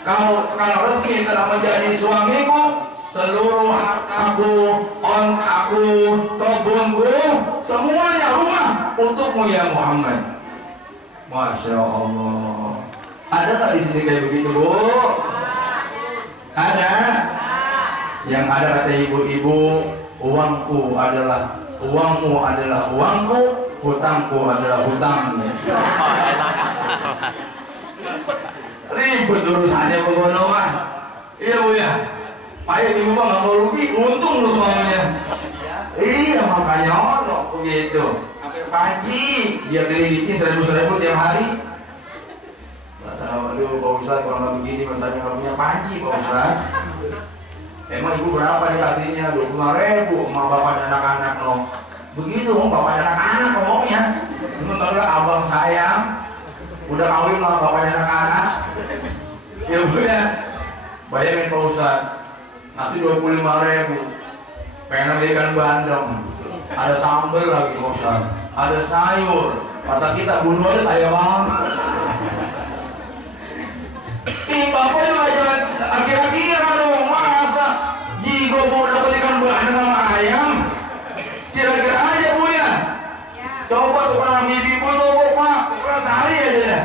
kau sekarang resmi telah menjadi suamiku. Seluruh hartaku, ontaku, kebunku, semuanya rumah untukmu ya Muhammad. Masya Allah. Ada nggak di sini kayak begitu, Bu? Ada. Yang ada kata ibu-ibu, uangmu adalah uangku, hutangku adalah hutangmu. Ribet urusannya begono mah. Iya Bu ya. Payah ibu mah nggak mau rugi, untung lu maunya. Iya makanya ono begitu. Sampai panci dia kreditnya 1.000 tiap hari. Aduh Pak Ustadz, kalau nggak begini masanya nggak punya panci Pak Ustadz. Emang ibu berapa dikasihnya? 25.000 sama bapak dan anak-anak loh. Begitu bapak dan anak-anak ngomongnya. Sementara abang saya udah kawin sama bapak dan anak-anak. Ya Bu ya. Bayangin Pak Ustadz, ngasih 25.000, pengen ikan bandeng, ada sambal lagi Pak Ustadz, ada sayur. Kata kita bunuh aja saya bang. Bapak juga jangan akhir-akhir dong, masa jigo mau dapat ikan bandeng sama ayam? Kira-kira aja Bu ya. Coba tukang ibu tuh Pak, kurang sehari aja deh.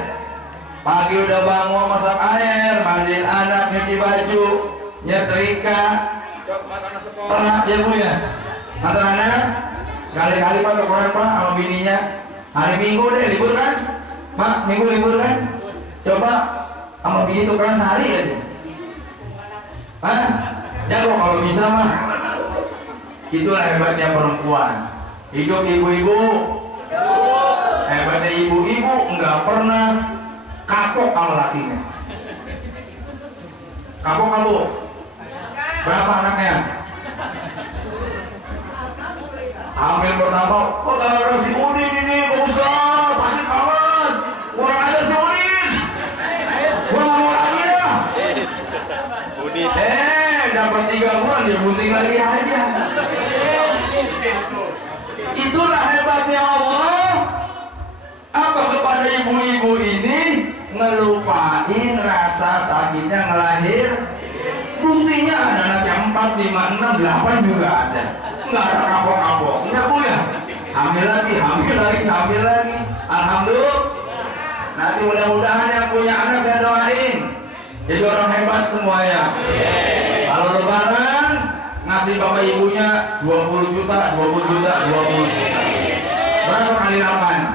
Pagi udah bangun masak air, mandiin anak, nyuci baju, nyetrika, anak sekolah ya Bu ya. Antar anak sekali-kali Pak ke Pak sama bininya. Hari Minggu deh libur kan? Pak, Minggu libur kan? Coba sama bini tukeran sehari aja. Hah? Jago kalau bisa mah. Itulah hebatnya perempuan. Hidup ibu-ibu. Hebatnya ibu-ibu nggak pernah kapok sama lakinya. Kapok. Berapa anaknya? Hamil pertama. Oh, gara-gara si Udin ini, Pak Ustaz, sakit banget. Orang aja si Udin. Gua nggak mau lagi dah. Udin. Dapat 3 bulan dia bunting lagi aja. Itulah hebatnya Allah. Apa kepada ibu-ibu ini ngelupain rasa sakitnya ngelahir. Buktinya ada anak yang 4, 5, 6, 8 juga ada. Nggak ada kapok-kapok. Enggak Bu ya? Hamil lagi. Alhamdulillah. Nanti mudah-mudahan yang punya anak saya doain jadi orang hebat semuanya. Kalau lebaran ngasih bapak ibunya 20 juta. Berapa kali 8?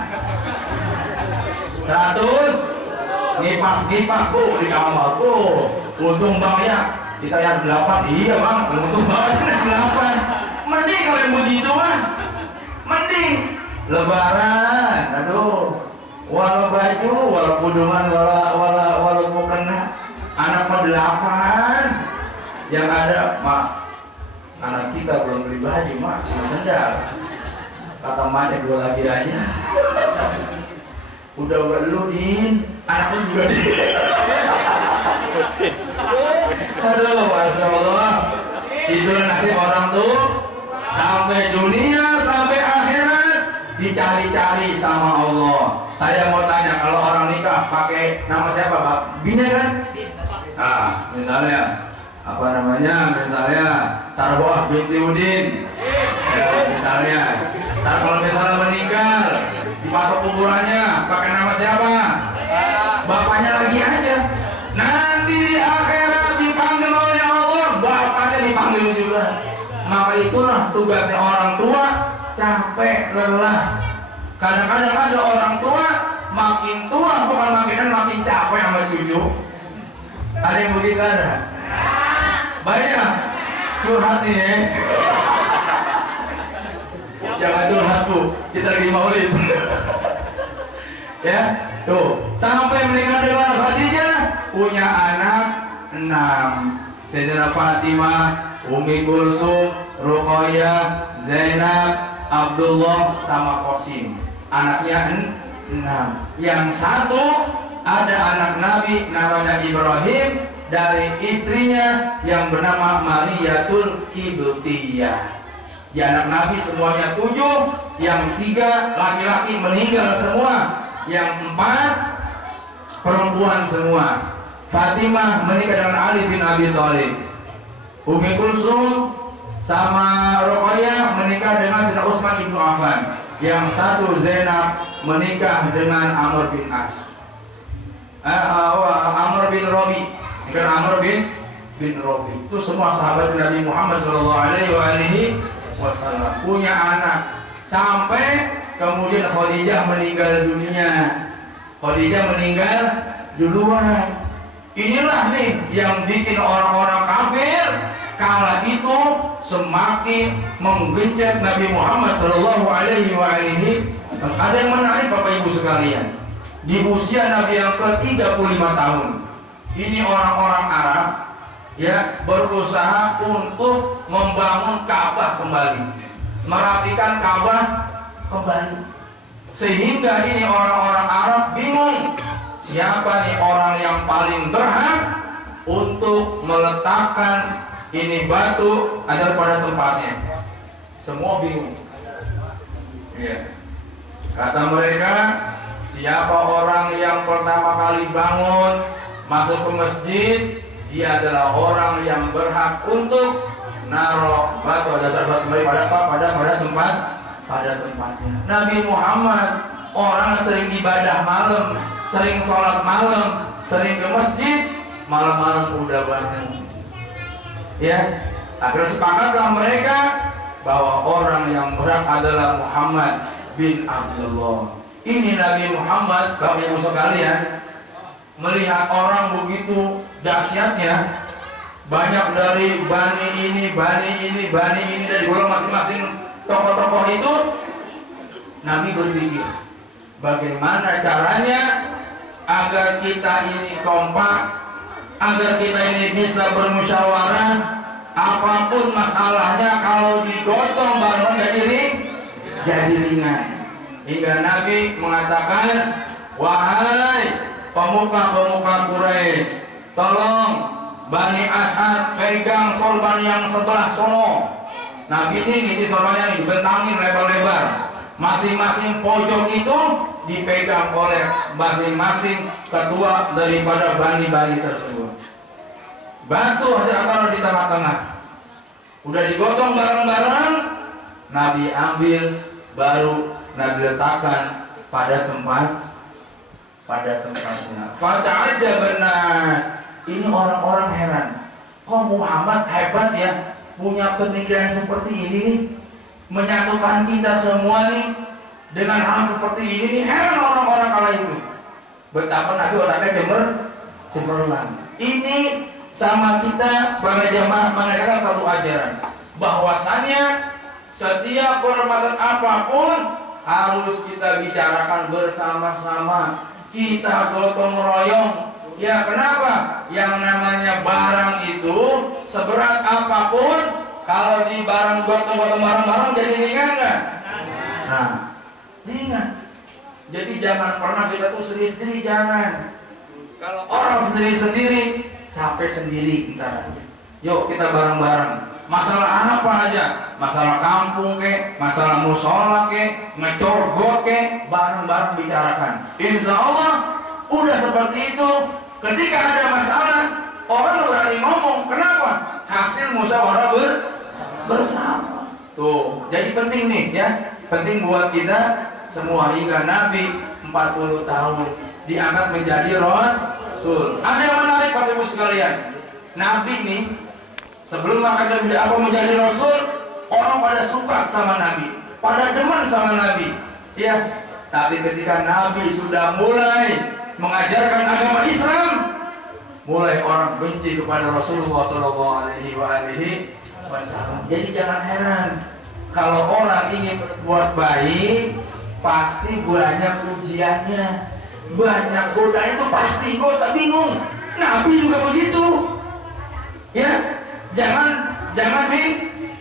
100. Ngipas Bu di kamar tuh. Untung Bang ya. Kita yang 8. Iya Bang, untung banget 8. Mending kalau yang begitu mah. Mending lebaran. Aduh. Walau baju, walau kudungan, walau mukena. Anak 8. Yang ada, Mak. Anak kita belum beli baju, Mak. Sendal. Kata Maknya 2 lagi aja. Udah lu Din. Anak lu juga Din. Aduh, Masya Allah. Itulah nasib orang tuh. Sampai dunia, sampai akhirat dicari-cari sama Allah. Saya mau tanya, kalau orang nikah pakai nama siapa Pak? Bini kan? Nah, misalnya apa namanya? Misalnya Sarboah binti Udin. Ya, misalnya. Nah, kalau misalnya meninggal dipatok kuburannya pakai nama siapa? Bapaknya lagi aja. Nanti di akhirat dipanggil oleh Allah, bapaknya dipanggil juga. Maka itulah tugasnya orang tua, capek, lelah. Kadang-kadang ada orang tua makin tua bukan makin capek sama cucu. Ada yang begitu ada? Banyak curhat nih ya. Jangan curhat Bu, kita lagi maulid. Ya, tuh sampai meninggal dengan Khadijah punya anak 6. Sayyidina Fatimah, Umi Kulsum, Ruqayyah, Zainab, Abdullah sama Qasim. Anaknya 6. Yang 1 ada anak Nabi namanya Ibrahim dari istrinya yang bernama Mariyatul Qibtiyah. Di anak Nabi semuanya 7, yang 3 laki-laki meninggal semua, yang 4 perempuan semua. Fatimah menikah dengan Ali bin Abi Thalib. Umi Kulsum sama Ruqayyah menikah dengan Sayyidina Utsman bin Affan. Yang 1 Zainab menikah dengan Amr bin As. Amr bin Rabi. Dengan Amr bin Rabi. Itu semua sahabat Nabi Muhammad SAW punya anak. Sampai kemudian Khadijah meninggal dunia. Khadijah meninggal duluan. Inilah nih yang bikin orang-orang kafir kala itu semakin menggencet Nabi Muhammad SAW. Ada yang menarik Bapak Ibu sekalian. Di usia Nabi yang ke-35 tahun, ini orang-orang Arab ya berusaha untuk membangun Ka'bah kembali, merapikan Ka'bah kembali. Sehingga ini orang-orang Arab bingung siapa nih orang yang paling berhak untuk meletakkan ini batu ada pada tempatnya. Semua bingung. Ya. Kata mereka, siapa orang yang pertama kali bangun masuk ke masjid, dia adalah orang yang berhak untuk naruh batu ada kembali pada tempatnya. Nabi Muhammad orang sering ibadah malam, sering sholat malam, sering ke masjid, malam-malam udah bangun. Ya, akhirnya sepakatlah mereka bahwa orang yang berhak adalah Muhammad bin Abdullah. Ini Nabi Muhammad, Bapak Ibu sekalian, melihat orang begitu dahsyatnya, banyak dari bani ini dari golongan masing-masing tokoh-tokoh itu, Nabi berpikir bagaimana caranya agar kita ini kompak, agar kita ini bisa bermusyawarah. Apapun masalahnya kalau digotong bareng jadi ringan. Hingga Nabi mengatakan, wahai pemuka-pemuka Quraisy, tolong Bani As'ad pegang sorban yang sebelah sono. Nabi ini sorbannya dibentangin lebar-lebar. Masing-masing pojok itu dipegang oleh masing-masing ketua daripada bani-bani tersebut. Batu ada di tengah-tengah. Udah digotong bareng-bareng, Nabi ambil, baru Nabi letakkan pada tempatnya. Fata'ajaban nas. Ini orang-orang heran. Kok Muhammad hebat ya, punya pemikiran seperti ini nih, menyatukan kita semua nih dengan hal seperti ini nih. Heran orang-orang kala itu. Betapa Nabi orangnya cemerlang. Ini sama kita para jamaah mengajarkan satu ajaran, bahwasannya setiap permasalahan apapun harus kita bicarakan bersama-sama, kita gotong royong. Ya kenapa? Yang namanya barang itu seberat apapun, kalau di barang gotong-gotong bareng-bareng jadi ringan nggak? Nah, ringan. Jadi jangan pernah kita tuh sendiri-sendiri, jangan. Kalau orang sendiri-sendiri capek sendiri kita. Yuk kita bareng-bareng. Masalah apa aja? Masalah kampung kek, masalah musola kek, ngecorgot kek, bareng-bareng bicarakan. Insya Allah udah seperti itu. Ketika ada masalah, orang berani ngomong. Kenapa? Hasil musyawarah bersama. Tuh, jadi penting nih ya. Penting buat kita semua. Hingga Nabi 40 tahun diangkat menjadi Rasul. Ada yang menarik Bapak Ibu sekalian. Nabi nih sebelum menjadi Rasul, orang pada suka sama Nabi, pada demen sama Nabi. Ya, tapi ketika Nabi sudah mulai mengajarkan agama Islam, mulai orang benci kepada Rasulullah SAW. Jadi jangan heran kalau orang ingin berbuat baik, pasti banyak ujiannya, banyak godaan, itu pasti. Gak usah bingung. Nabi juga begitu. Ya, jangan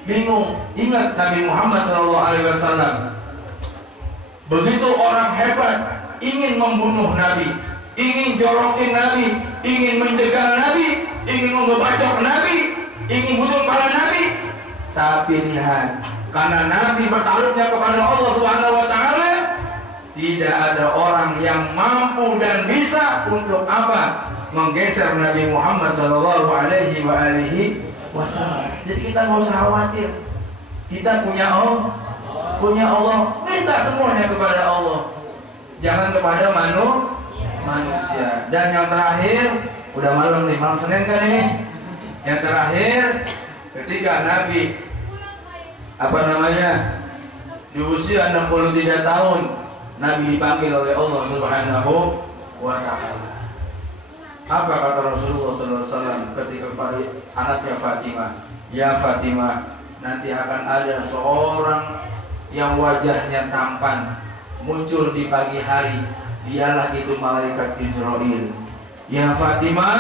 bingung. Ingat Nabi Muhammad SAW. Begitu orang hebat ingin membunuh Nabi, ingin jorokin Nabi, ingin menjegal Nabi, ingin membacok Nabi, ingin bunuh para Nabi. Tapi lihat, karena Nabi bertakluknya kepada Allah Subhanahu wa Ta'ala, tidak ada orang yang mampu dan bisa untuk apa? Menggeser Nabi Muhammad Sallallahu Alaihi Wasallam. Jadi kita nggak usah khawatir. Kita punya Allah, minta semuanya kepada Allah. Jangan kepada manusia. Dan yang terakhir, udah malam nih, malam Senin kan ini. Yang terakhir, ketika Nabi di usia 63 tahun, Nabi dipanggil oleh Allah Subhanahu wa Ta'ala. Apa kata Rasulullah SAW ketika kepada anaknya Fatimah? Ya Fatimah, nanti akan ada seorang yang wajahnya tampan muncul di pagi hari, dialah itu malaikat Israel. Ya Fatimah,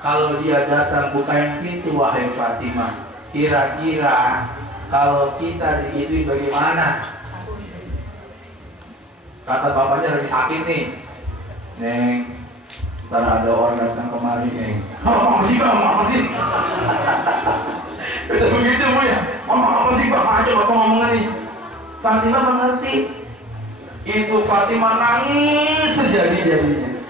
kalau dia datang bukain pintu wahai Fatimah. Kira-kira kalau kita diituin bagaimana? Kata bapaknya lagi sakit nih, Neng, ntar ada orang datang kemari, Neng. Apa sih bang? Apa sih? Itu begitu bu ya. Apa sih bang? Aja bapak ngomong nih. Fatimah mengerti. Itu Fatimah nangis sejadi-jadinya.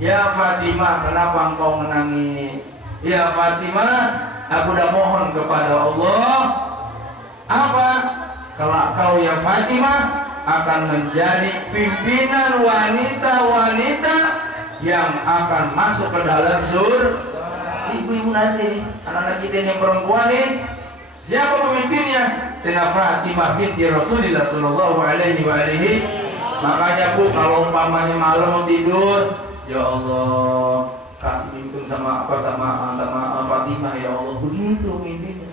Ya Fatimah, kenapa engkau menangis? Ya Fatimah, aku udah mohon kepada Allah. Apa? Kalau kau ya Fatimah akan menjadi pimpinan wanita-wanita yang akan masuk ke dalam surga. Ibu-ibu nanti, anak-anak kita yang perempuan nih, siapa pemimpinnya? Sayyidina Fatimah binti Rasulullah Sallallahu Alaihi Wasallam. Makanya bu, kalau umpamanya malam mau tidur, ya Allah kasih pimpin sama Fatimah ya Allah. Begitu mimpinya.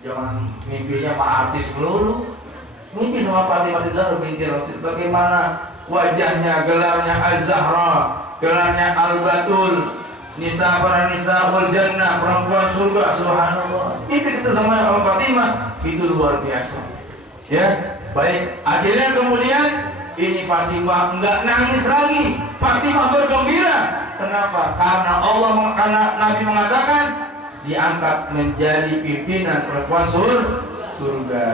Jangan mimpinya Pak artis melulu. Mimpi sama Fatimah binti Rasul. Bagaimana wajahnya, gelarnya Az-Zahra, gelarnya Al-Batul, para nisa wal jannah, perempuan surga, subhanallah. Itu kita sama Fatimah, itu luar biasa. Ya, baik. Akhirnya kemudian ini Fatimah enggak nangis lagi. Fatimah bergembira. Kenapa? Karena Nabi mengatakan diangkat menjadi pimpinan perempuan surga.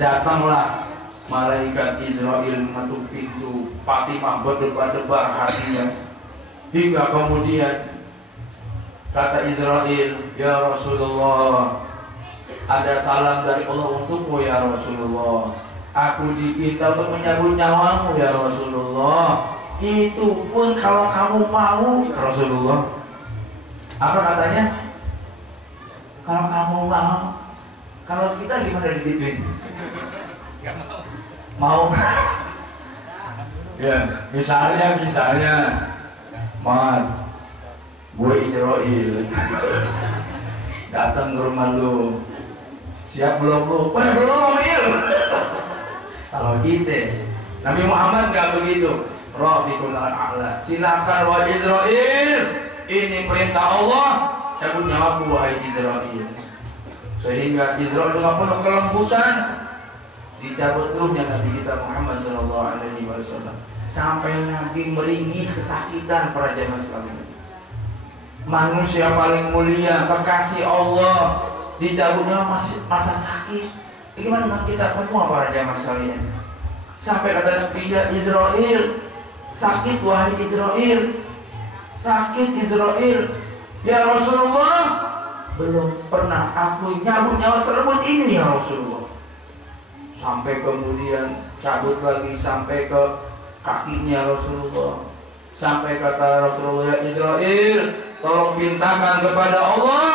Datanglah malaikat Israel mengetuk pintu. Fatimah berdebar-debar hatinya. Hingga kemudian kata Israel, ya Rasulullah, ada salam dari Allah untukmu ya Rasulullah. Aku diminta untuk menyambut nyawamu ya Rasulullah. Itu pun kalau kamu mau ya Rasulullah. Apa katanya? Kalau kamu mau. Kalau kita gimana digituin? Mau? Ya, misalnya Mat, gue Israel datang ke rumah lu, siap belum lu? Belum Il. Kalau kita Nabi Muhammad nggak begitu. Rafiqul a'la, silakan wahai Israel, ini perintah Allah, cabut nyawaku wahai Israel. Sehingga Israel dengan penuh kelembutan dicabut ruhnya Nabi kita Muhammad SAW, sampai Nabi meringis kesakitan para jamaah sekalian. Manusia paling mulia, kekasih Allah, dicabutnya masa sakit. Bagaimana dengan kita semua para jamaah sekalian? Sampai kata Nabi Israel, sakit wahai Israel, sakit Israel. Ya Rasulullah, belum pernah aku nyabut nyawa serebut ini ya Rasulullah. Sampai kemudian cabut lagi sampai ke kakinya Rasulullah. Sampai kata Rasulullah, ya Israel, tolong mintakan kepada Allah,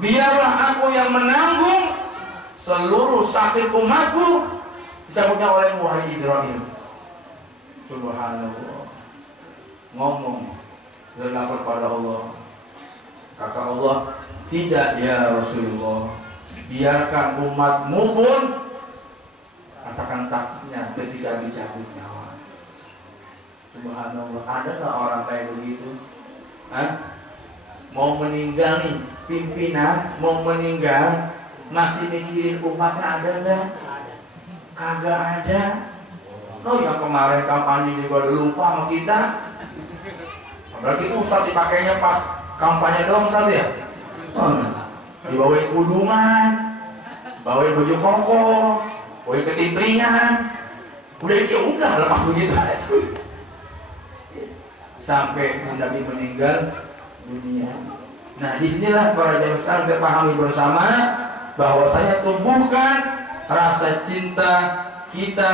biarlah aku yang menanggung seluruh sakit umatku dicabutnya oleh wahai Israel. Subhanallah. Ngomong lapor pada Allah. Kata Allah, tidak ya Rasulullah, biarkan umatmu pun rasakan sakitnya ketika dicabut nyawa. Subhanallah. Ada nggak orang kayak begitu? Hah? Mau meninggal nih, pimpinan mau meninggal, masih mikirin umatnya ada nggak? Kagak ada. Oh yang kemarin kampanye juga lupa sama kita. Berarti itu Ustaz dipakainya pas kampanye doang Ustaz ya? Dibawain kudungan, bawain baju koko, bawain ketimpringan. Udah itu udah lepas begitu. Sampai Nabi meninggal dunia. Nah disinilah para jamaah sekalian kita pahami bersama bahwasanya tumbuhkan rasa cinta kita,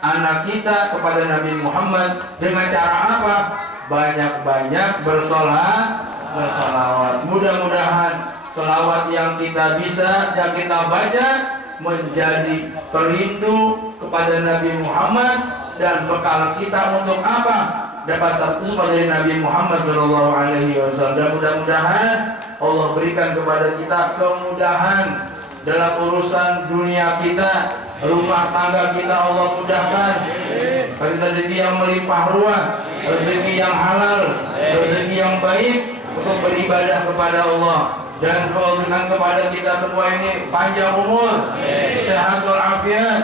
anak kita kepada Nabi Muhammad dengan cara apa? Banyak-banyak bersolawat. Mudah-mudahan selawat yang kita bisa dan kita baca menjadi perindu kepada Nabi Muhammad dan bekal kita untuk apa? Dapat satu dari Nabi Muhammad SAW. Dan mudah-mudahan Allah berikan kepada kita kemudahan dalam urusan dunia kita, rumah tangga kita Allah mudahkan, rezeki yang melimpah ruah, rezeki yang halal, rezeki yang baik untuk beribadah kepada Allah. Dan semoga berikan kepada kita semua ini panjang umur, sehat walafiat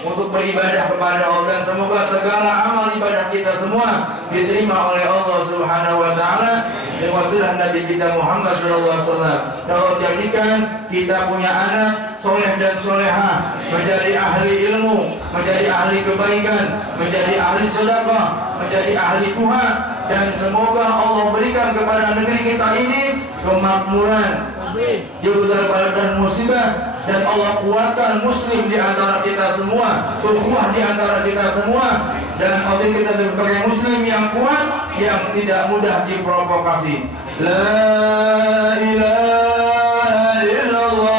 untuk beribadah kepada Allah, dan semoga segala amal ibadah kita semua diterima oleh Allah Subhanahu wa taala dengan wasilah Nabi kita Muhammad sallallahu alaihi wasallam. Allah jadikan kita punya anak soleh dan soleha, menjadi ahli ilmu, menjadi ahli kebaikan, menjadi ahli sedekah, menjadi ahli duha, dan semoga Allah berikan kepada negeri kita ini kemakmuran, jauh daripada dan musibah, dan Allah kuatkan muslim di antara kita semua, ukhuwah di antara kita semua, dan Allah kita sebagai muslim yang kuat, yang tidak mudah diprovokasi. La ilaha illallah.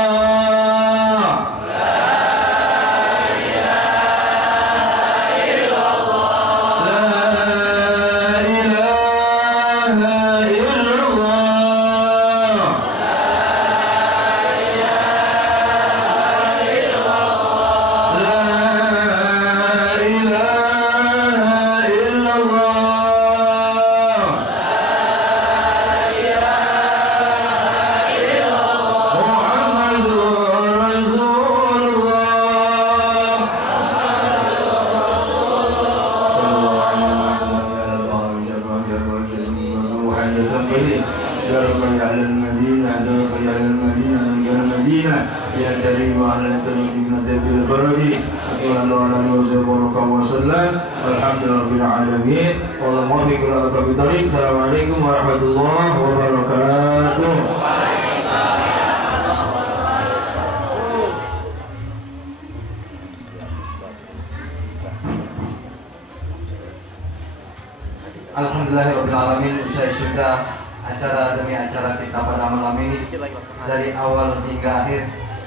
bil farji sallallahu alaihi wasallam alhamdulillahil alamin wallahu muwaffiq ila aqwamit thoriq. Assalamualaikum warahmatullahi wabarakatuh. Alhamdulillahirrahmanirrahim. Usai sudah acara demi acara kita pada malam ini dari awal hingga akhir.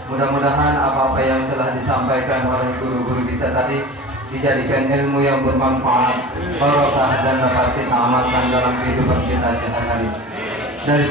Mudah-mudahan apa-apa yang telah disampaikan oleh guru-guru kita tadi dijadikan ilmu yang bermanfaat, barokah dan dapat kita amalkan dalam kehidupan kita sehari-hari. Dari